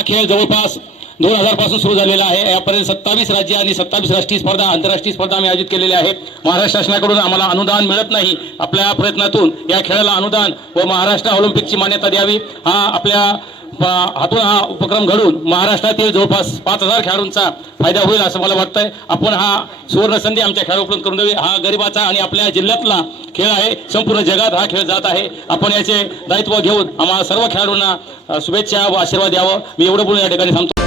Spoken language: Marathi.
हा खेळ जवळपास 2000 पासून सुरू झालेला आहे। यापर्यंत 27 राज्य आणि 27 राष्ट्रीय स्पर्धा आंतरराष्ट्रीय स्पर्धा आम्ही आयोजित केलेल्या आहेत। महाराष्ट्र शासनाकडून आम्हाला अनुदान मिळत नाही। आपल्या प्रयत्नातून या खेळाला अनुदान व महाराष्ट्र ऑलिम्पिकची मान्यता द्यावी हा आपल्या हातून हा उपक्रम घडून महाराष्ट्रातील जवळपास 5000 खेळाडूंचा फायदा होईल असं मला वाटतंय। आपण हा सुवर्ण संधी आमच्या खेळाडू उपलब्ध करून द्यावी। हा गरिबाचा आणि आपल्या जिल्ह्यातला खेळ आहे। संपूर्ण जगात हा खेळ जात आहे। आपण याचे दायित्व घेऊन आम्हाला सर्व खेळाडूंना शुभेच्छा व आशीर्वाद द्यावं। मी एवढं बोलून या ठिकाणी थांबतो।